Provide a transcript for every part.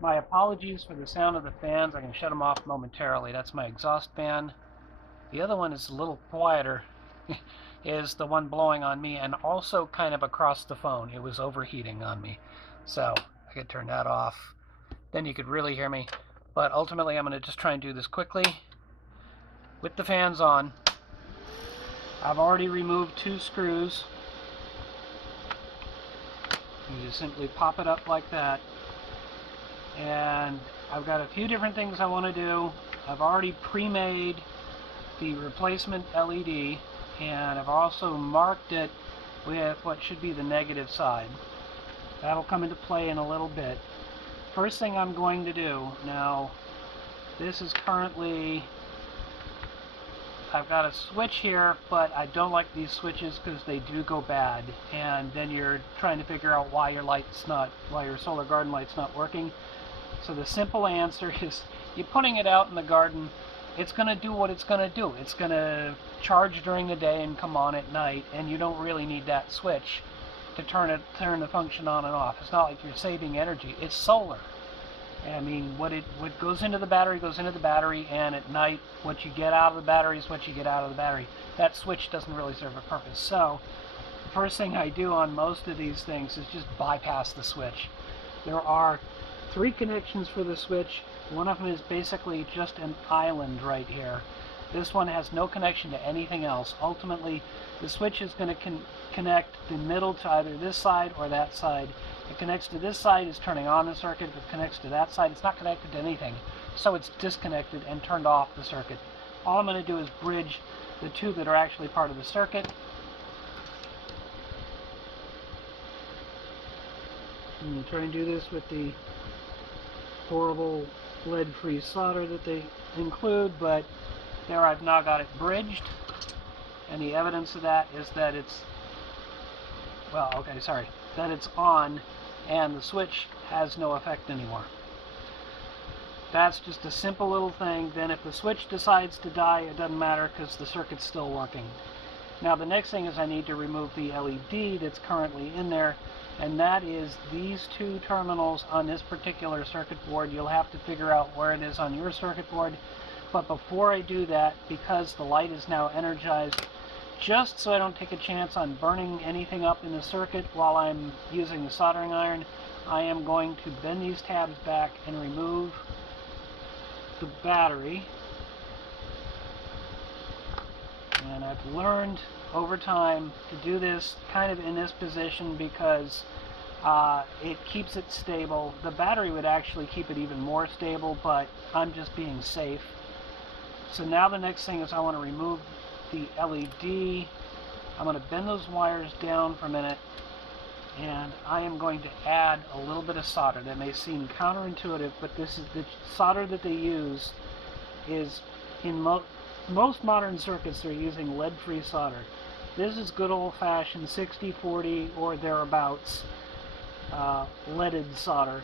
My apologies for the sound of the fans. I can shut them off momentarily. That's my exhaust fan. The other one is a little quieter, is the one blowing on me, and also kind of across the phone. It was overheating on me. So I could turn that off. Then you could really hear me. But ultimately, I'm going to just try and do this quickly with the fans on. I've already removed 2 screws. You just simply pop it up like that. And I've got a few different things I want to do. I've already pre-made the replacement LED, and I've also marked it with what should be the negative side. That'll come into play in a little bit. First thing I'm going to do, now this is currently, I've got a switch here, but I don't like these switches because they do go bad, and then you're trying to figure out why your solar garden light's not working. So the simple answer is, you're putting it out in the garden, it's going to do what it's going to do. It's going to charge during the day and come on at night, and you don't really need that switch to turn the function on and off. It's not like you're saving energy. It's solar. I mean, what goes into the battery goes into the battery, and at night, what you get out of the battery is what you get out of the battery. That switch doesn't really serve a purpose. So the first thing I do on most of these things is just bypass the switch. There are 3 connections for the switch. One of them is basically just an island right here. This one has no connection to anything else. Ultimately, the switch is going to connect the middle to either this side or that side. It connects to this side, is turning on the circuit. If it connects to that side, it's not connected to anything. So it's disconnected and turned off the circuit. All I'm going to do is bridge the 2 that are actually part of the circuit. I'm trying to do this with the horrible lead-free solder that they include, but there I've now got it bridged, and the evidence of that is that that it's on, and the switch has no effect anymore. That's just a simple little thing. Then if the switch decides to die, it doesn't matter because the circuit's still working. Now the next thing is I need to remove the LED that's currently in there, and that is these 2 terminals on this particular circuit board. You'll have to figure out where it is on your circuit board. But before I do that, because the light is now energized, just so I don't take a chance on burning anything up in the circuit while I'm using the soldering iron, I am going to bend these tabs back and remove the battery. And I've learned over time to do this kind of in this position because it keeps it stable. The battery would actually keep it even more stable, but I'm just being safe. So now the next thing is I want to remove the LED. I'm going to bend those wires down for a minute, and I am going to add a little bit of solder. That may seem counterintuitive, but this is the solder that they use is in most modern circuits. They're using lead-free solder. This is good old-fashioned 60-40 or thereabouts leaded solder.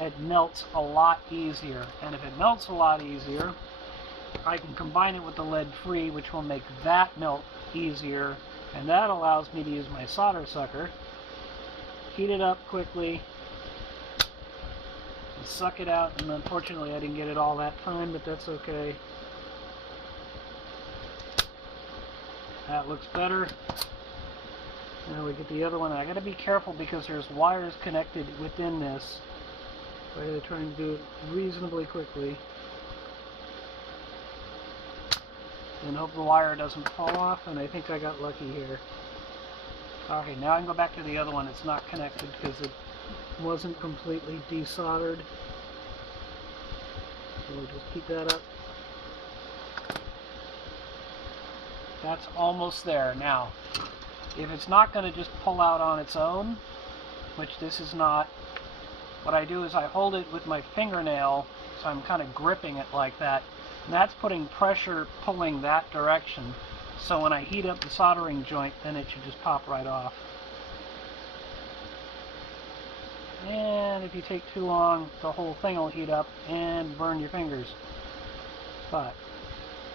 It melts a lot easier, and if it melts a lot easier, I can combine it with the lead-free, which will make that melt easier, and that allows me to use my solder sucker, heat it up quickly, and suck it out. And unfortunately I didn't get it all that time, but that's okay. That looks better. Now we get the other one. I got to be careful because there's wires connected within this. So I got to try and do it reasonably quickly, and hope the wire doesn't fall off, and I think I got lucky here. Okay, now I can go back to the other one. It's not connected because it wasn't completely desoldered. So we'll just keep that up. That's almost there. Now, if it's not going to just pull out on its own, which this is not, what I do is I hold it with my fingernail, so I'm kind of gripping it like that. And that's putting pressure pulling that direction. So when I heat up the soldering joint, then it should just pop right off. And if you take too long, the whole thing will heat up and burn your fingers. But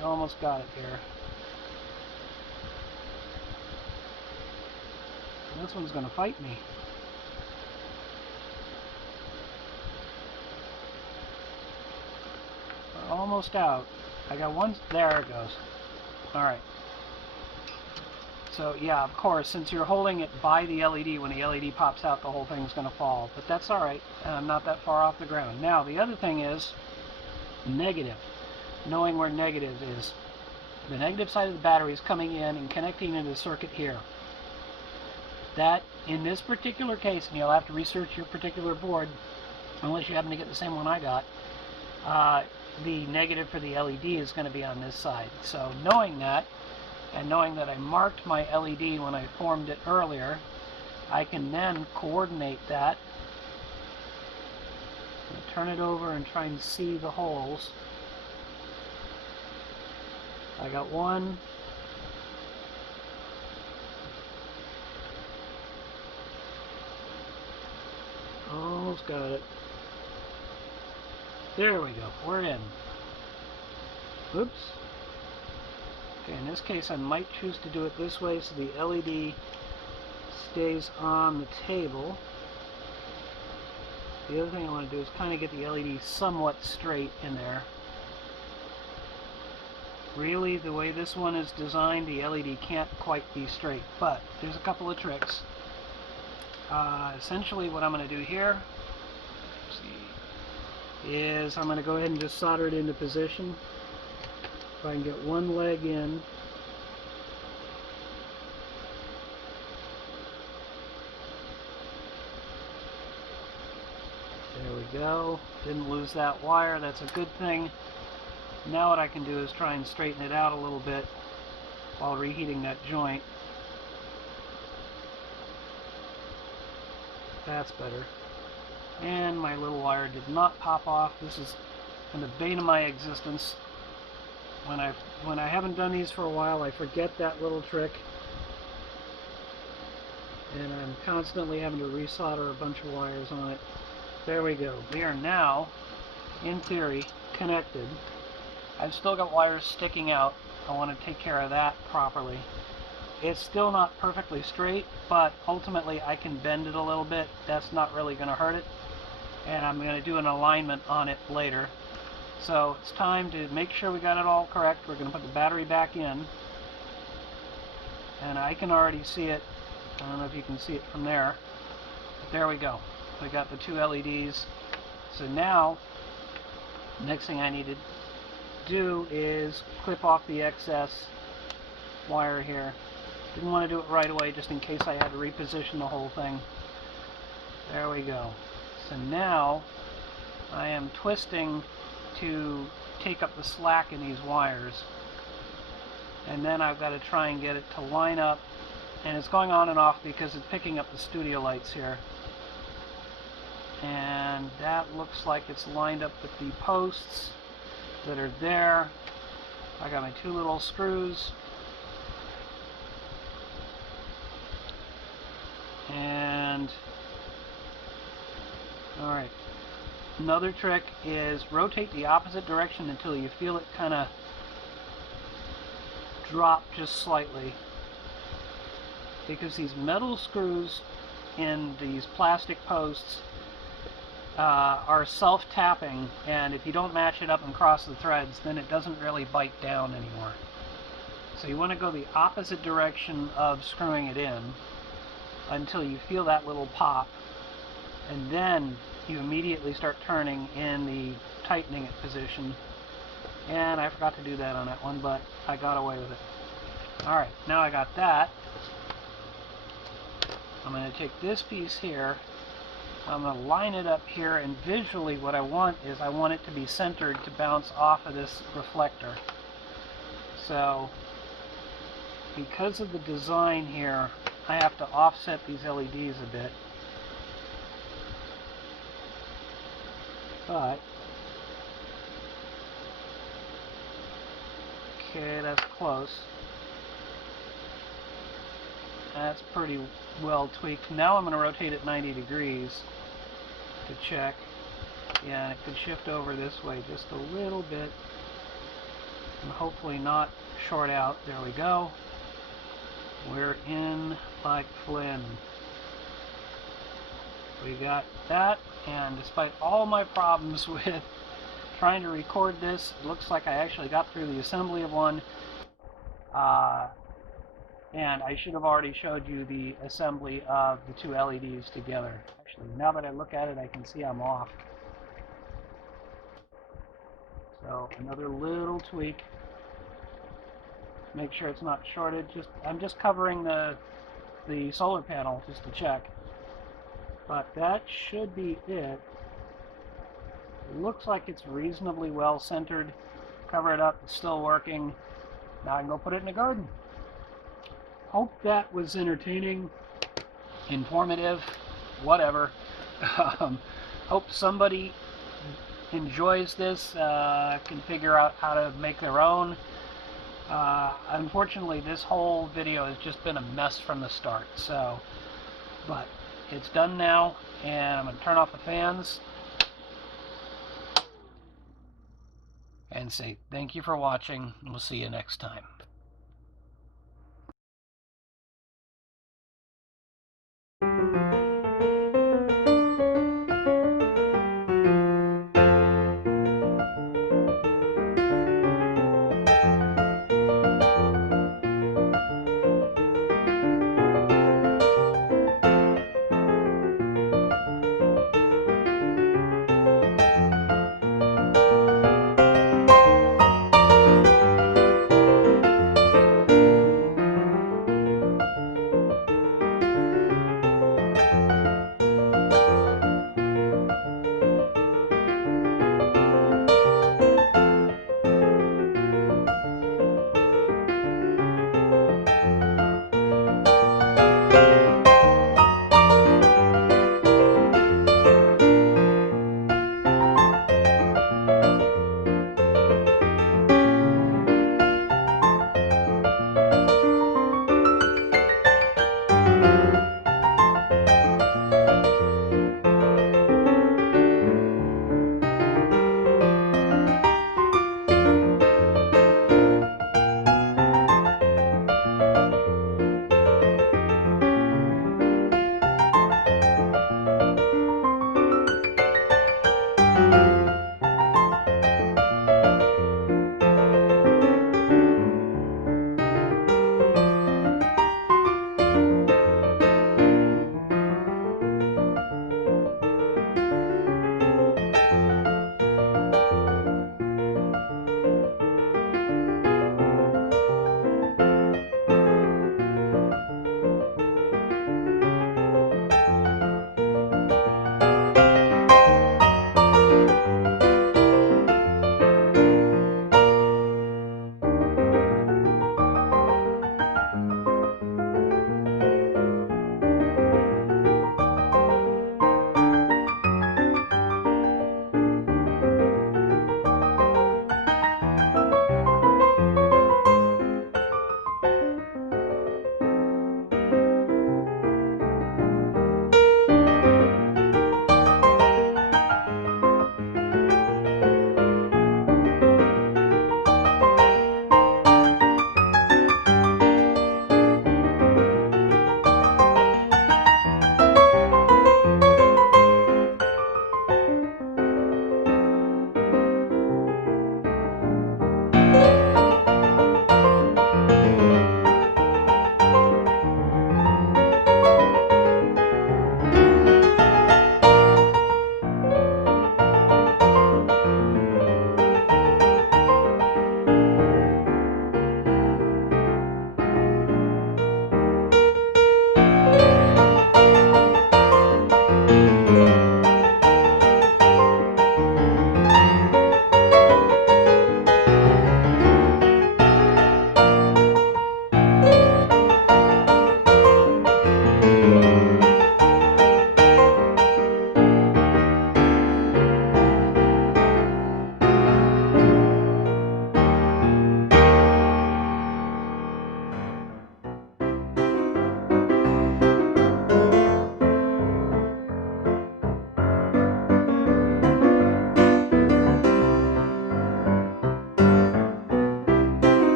I almost got it here. This one's going to fight me. almost out. I got one. There it goes. Alright. So yeah, of course, since you're holding it by the LED, when the LED pops out, the whole thing's going to fall. But that's alright. I'm not that far off the ground. Now, the other thing is negative. Knowing where negative is. The negative side of the battery is coming in and connecting into the circuit here. That, in this particular case, and you'll have to research your particular board, unless you happen to get the same one I got, the negative for the LED is going to be on this side. So knowing that, and knowing that I marked my LED when I formed it earlier, I can then coordinate that. Turn it over and try and see the holes. I got one. Almost got it. There we go. We're in. Oops. Okay, in this case I might choose to do it this way so the LED stays on the table. The other thing I want to do is kind of get the LED somewhat straight in there. Really, the way this one is designed, the LED can't quite be straight, but there's a couple of tricks. Essentially what I'm going to do here is I'm going to go ahead and just solder it into position. If I can get one leg in. There we go. Didn't lose that wire. That's a good thing. Now what I can do is try and straighten it out a little bit while reheating that joint. That's better. And my little wire did not pop off. This is the bane of my existence. When I haven't done these for a while, I forget that little trick. And I'm constantly having to resolder a bunch of wires on it. There we go. We are now, in theory, connected. I've still got wires sticking out. I want to take care of that properly. It's still not perfectly straight, but ultimately I can bend it a little bit. That's not really going to hurt it. And I'm going to do an alignment on it later. So it's time to make sure we got it all correct. We're going to put the battery back in. And I can already see it. I don't know if you can see it from there. But there we go. We got the two LEDs. So now, next thing I need to do is clip off the excess wire here. Didn't want to do it right away just in case I had to reposition the whole thing. There we go. So now I am twisting to take up the slack in these wires. And then I've got to try and get it to line up. And it's going on and off because it's picking up the studio lights here. And that looks like it's lined up with the posts that are there. I got my two little screws. And alright, another trick is rotate the opposite direction until you feel it kind of drop just slightly, because these metal screws in these plastic posts are self-tapping, and if you don't match it up and cross the threads, then it doesn't really bite down anymore. So you want to go the opposite direction of screwing it in until you feel that little pop, and then you immediately start turning in the tightening it position. And I forgot to do that on that one, but I got away with it. Alright, now I got that. I'm going to take this piece here, I'm going to line it up here, and visually what I want is I want it to be centered to bounce off of this reflector. So because of the design here, I have to offset these LEDs a bit. But okay, that's close. That's pretty well tweaked. Now I'm going to rotate it 90 degrees to check. Yeah, it could shift over this way just a little bit and hopefully not short out. There we go. We're in like Flynn. We got that, and despite all my problems with trying to record this. It looks like I actually got through the assembly of one. And I should have already showed you the assembly of the two LEDs together. Actually, now that I look at it, I can see I'm off. So another little tweak. Make sure it's not shorted. I'm just covering the solar panel just to check. But that should be it. It looks like it's reasonably well centered. Cover it up, it's still working. Now I can go put it in the garden. Hope that was entertaining, informative, whatever. Hope somebody enjoys this, can figure out how to make their own. Unfortunately, this whole video has just been a mess from the start, but it's done now, and I'm going to turn off the fans and say thank you for watching, and we'll see you next time.